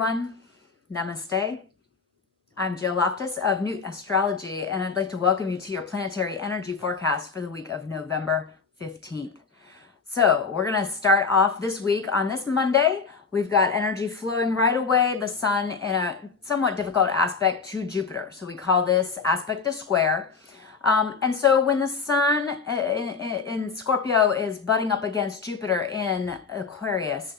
everyone. Namaste. I'm Jill Loftus of Newt Astrology, and I'd like to welcome you to your Planetary Energy Forecast for the week of November 15th. So we're going to start off this week on this Monday. We've got energy flowing right away, the sun in a somewhat difficult aspect to Jupiter. So we call this aspect a square. And so when the sun in Scorpio is butting up against Jupiter in Aquarius,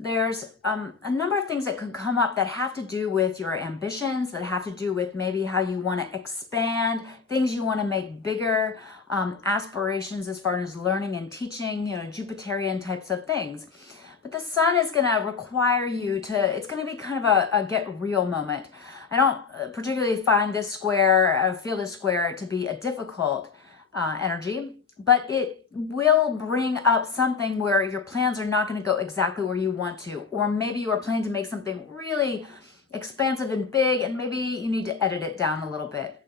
there's a number of things that could come up that have to do with your ambitions, that have to do with maybe how you want to expand, things you want to make bigger, aspirations as far as learning and teaching, Jupiterian types of things. But the sun is going to require you to, it's going to be kind of a get real moment. I don't particularly find this square, feel this square to be a difficult energy, but it will bring up something where your plans are not going to go exactly where you want to, or maybe you are planning to make something really expansive and big, and maybe you need to edit it down a little bit.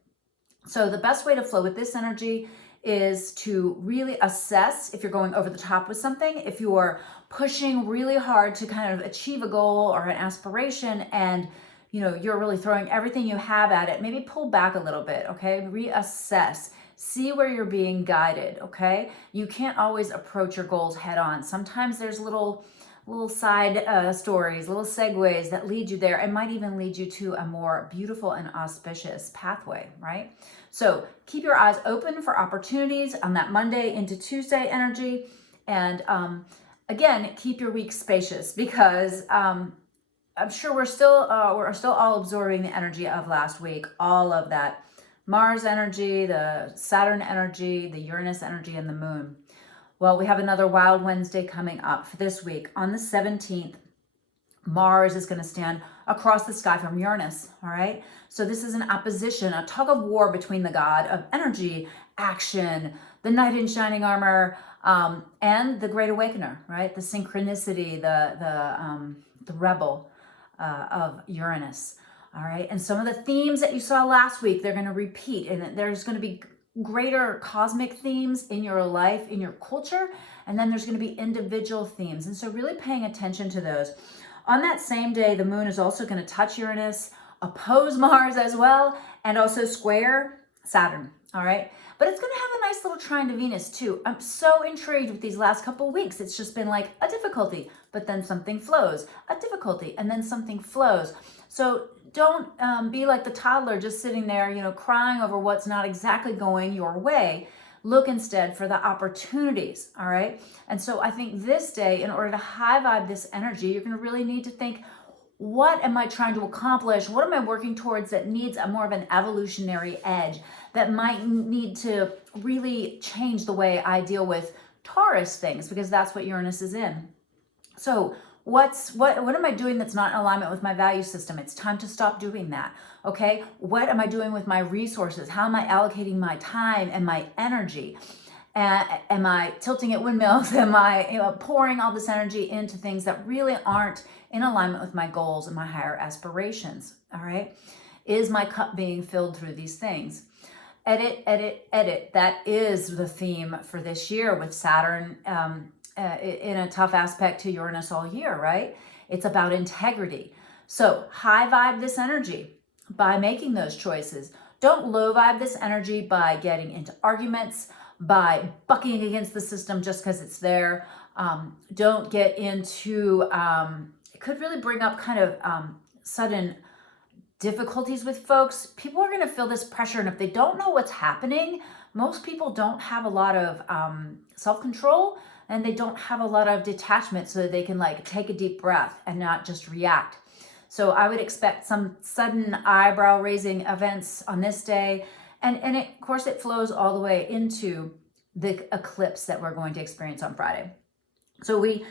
So the best way to flow with this energy is to really assess if you're going over the top with something, if you are pushing really hard to kind of achieve a goal or an aspiration, and you're really throwing everything you have at it. Maybe pull back a little bit, okay? Reassess. See where you're being guided, okay? You can't always approach your goals head on. Sometimes there's little side stories, little segues that lead you there and might even lead you to a more beautiful and auspicious pathway, right? So keep your eyes open for opportunities on that Monday into Tuesday energy. And again, keep your week spacious, because I'm sure we're still all absorbing the energy of last week, all of that Mars energy, the Saturn energy, the Uranus energy, and the moon. Well, we have another wild Wednesday coming up for this week. On the 17th, Mars is going to stand across the sky from Uranus, all right? So this is an opposition, a tug of war between the god of energy, action, the knight in shining armor, and the great awakener, right? The synchronicity, the rebel of Uranus. All right, and some of the themes that you saw last week, they're going to repeat, and there's going to be greater cosmic themes in your life, in your culture, and then there's going to be individual themes. And so really paying attention to those. On that same day, the moon is also going to touch Uranus, oppose Mars as well, and also square Saturn. All right, but it's going to have a nice little trine to Venus too. I'm so intrigued with these last couple of weeks. It's just been like a difficulty, but then something flows, a difficulty, and then something flows. So don't be like the toddler just sitting there, crying over what's not exactly going your way. Look instead for the opportunities, all right? And so I think this day, in order to high vibe this energy, you're going to really need to think, what am I trying to accomplish? What am I working towards that needs a more of an evolutionary edge, that might need to really change the way I deal with Taurus things, because that's what Uranus is in. So what am I doing that's not in alignment with my value system? It's time to stop doing that, okay? What am I doing with my resources? How am I allocating my time and my energy? Am I tilting at windmills? Am I pouring all this energy into things that really aren't in alignment with my goals and my higher aspirations, all right? Is my cup being filled through these things? Edit, edit, edit. That is the theme for this year with Saturn in a tough aspect to Uranus all year, right? It's about integrity. So high vibe this energy by making those choices. Don't low vibe this energy by getting into arguments, by bucking against the system just because it's there. Don't get into, it could really bring up kind of sudden difficulties with folks. People are going to feel this pressure, and if they don't know what's happening, most people don't have a lot of self-control, and they don't have a lot of detachment so that they can take a deep breath and not just react. So I would expect some sudden eyebrow raising events on this day. And of course it flows all the way into the eclipse that we're going to experience on Friday. So I'm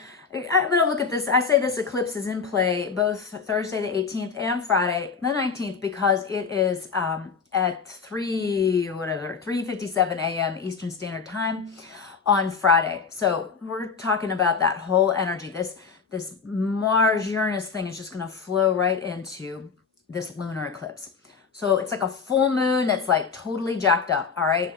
going to look at this. I say this eclipse is in play both Thursday the 18th and Friday the 19th, because it is at 3:57 a.m. Eastern Standard Time on Friday. So we're talking about that whole energy. This Mars Uranus thing is just going to flow right into this lunar eclipse. So it's like a full moon that's totally jacked up, all right?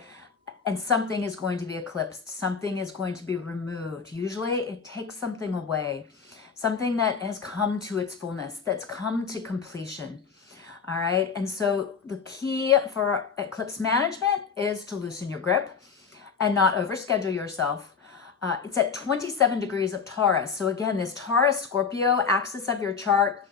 And something is going to be eclipsed. Something is going to be removed. Usually it takes something away. something that has come to its fullness, that's come to completion. All right. And so the key for eclipse management is to loosen your grip and not overschedule yourself. It's at 27 degrees of Taurus. So again, this Taurus Scorpio axis of your chart,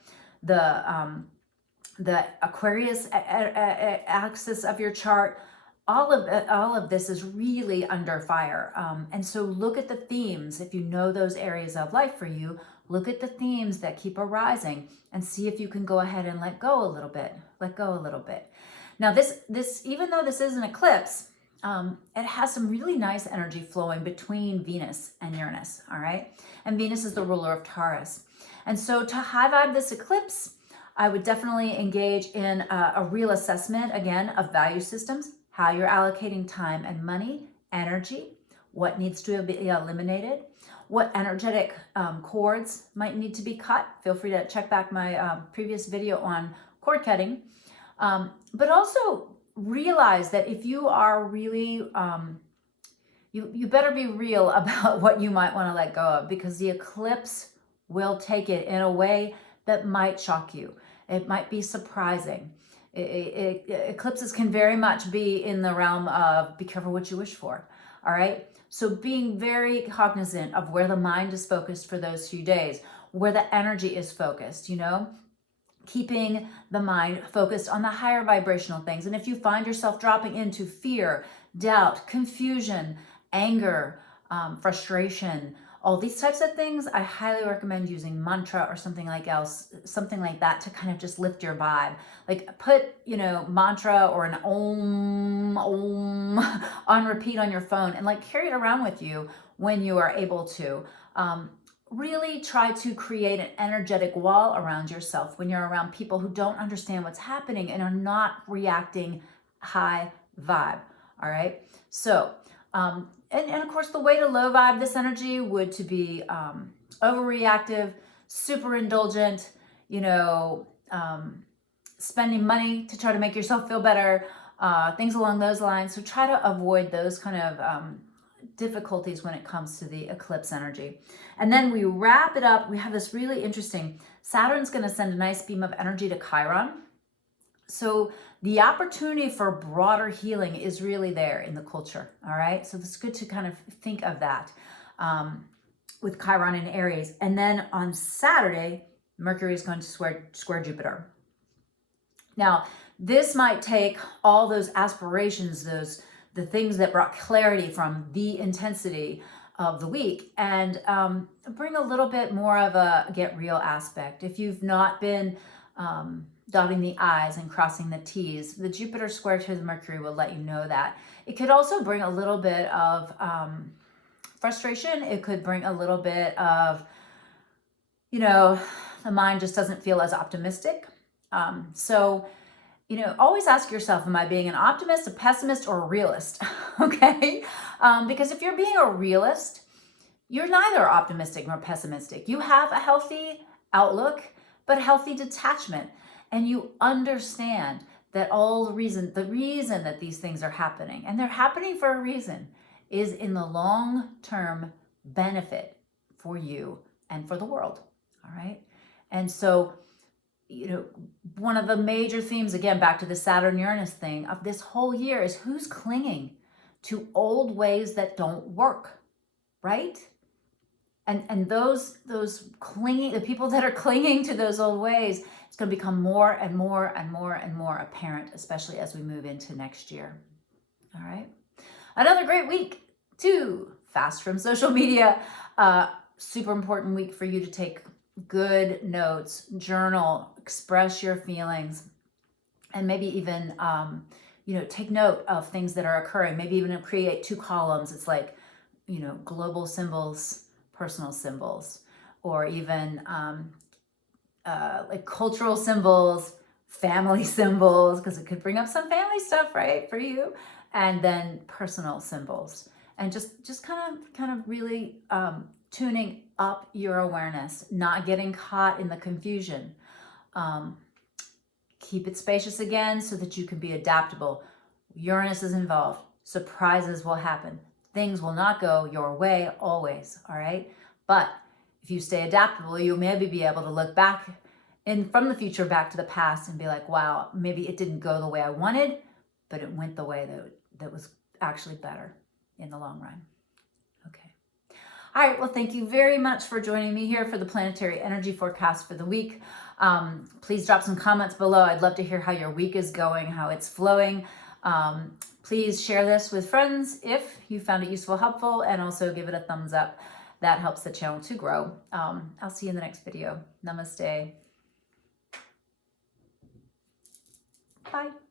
the Aquarius axis of your chart, all of this is really under fire. And so look at the themes. If you know those areas of life for you, look at the themes that keep arising and see if you can go ahead and let go a little bit. Let go a little bit. Now this even though this is an eclipse, it has some really nice energy flowing between Venus and Uranus, all right? And Venus is the ruler of Taurus. And so to high vibe this eclipse, I would definitely engage in a real assessment, again, of value systems, how you're allocating time and money, energy, what needs to be eliminated, what energetic cords might need to be cut. Feel free to check back my previous video on cord cutting. But also realize that if you are really, you better be real about what you might want to let go of, because the eclipse will take it in a way that might shock you. It might be surprising. Eclipses can very much be in the realm of be careful what you wish for. All right. So being very cognizant of where the mind is focused for those few days, where the energy is focused, you know, keeping the mind focused on the higher vibrational things. And if you find yourself dropping into fear, doubt, confusion, anger, frustration, all these types of things, I highly recommend using mantra or something like that to kind of just lift your vibe. Like put, you know, mantra or an om on repeat on your phone and like carry it around with you when you are able to. Really try to create an energetic wall around yourself when you're around people who don't understand what's happening and are not reacting high vibe. All right. So, and of course, the way to low vibe this energy would to be overreactive, super indulgent, you know, spending money to try to make yourself feel better, things along those lines. So try to avoid those kind of difficulties when it comes to the eclipse energy. And then we wrap it up. We have this really interesting, Saturn's going to send a nice beam of energy to Chiron. So the opportunity for broader healing is really there in the culture. All right. So it's good to kind of think of that with Chiron in Aries. And then on Saturday, Mercury is going to square Jupiter. Now, this might take all those aspirations, the things that brought clarity from the intensity of the week, and bring a little bit more of a get real aspect. If you've not been dotting the I's and crossing the T's, the Jupiter square to the Mercury will let you know that. It could also bring a little bit of frustration. It could bring a little bit of, you know, the mind just doesn't feel as optimistic. So, you know, always ask yourself, am I being an optimist, a pessimist, or a realist? Okay? Because if you're being a realist, you're neither optimistic nor pessimistic. You have a healthy outlook, but healthy detachment. And you understand that the reason that these things are happening, and they're happening for a reason, is in the long-term benefit for you and for the world. All right? And so, you know, one of the major themes, again, back to the Saturn-Uranus thing of this whole year is who's clinging to old ways that don't work, right? And those clinging, the people that are clinging to those old ways, it's going to become more and more and more and more apparent, especially as we move into next year. All right. Another great week to fast from social media. Super important week for you to take good notes, journal, express your feelings, and maybe even, you know, take note of things that are occurring. Maybe even create 2 columns. It's like, you know, global symbols, personal symbols, or even like cultural symbols, family symbols, because it could bring up some family stuff, right, for you, and then personal symbols, and just kind of really tuning up your awareness, not getting caught in the confusion. Keep it spacious again so that you can be adaptable. Uranus is involved. Surprises will happen. Things will not go your way always, all right? But If you stay adaptable, you'll maybe be able to look back from the future back to the past and be like, wow, maybe it didn't go the way I wanted, but it went the way that was actually better in the long run. Okay. All right, well, thank you very much for joining me here for the Planetary Energy Forecast for the week. Please drop some comments below. I'd love to hear how your week is going, how it's flowing. Please share this with friends if you found it useful, helpful, and also give it a thumbs up. That helps the channel to grow. I'll see you in the next video. Namaste. Bye.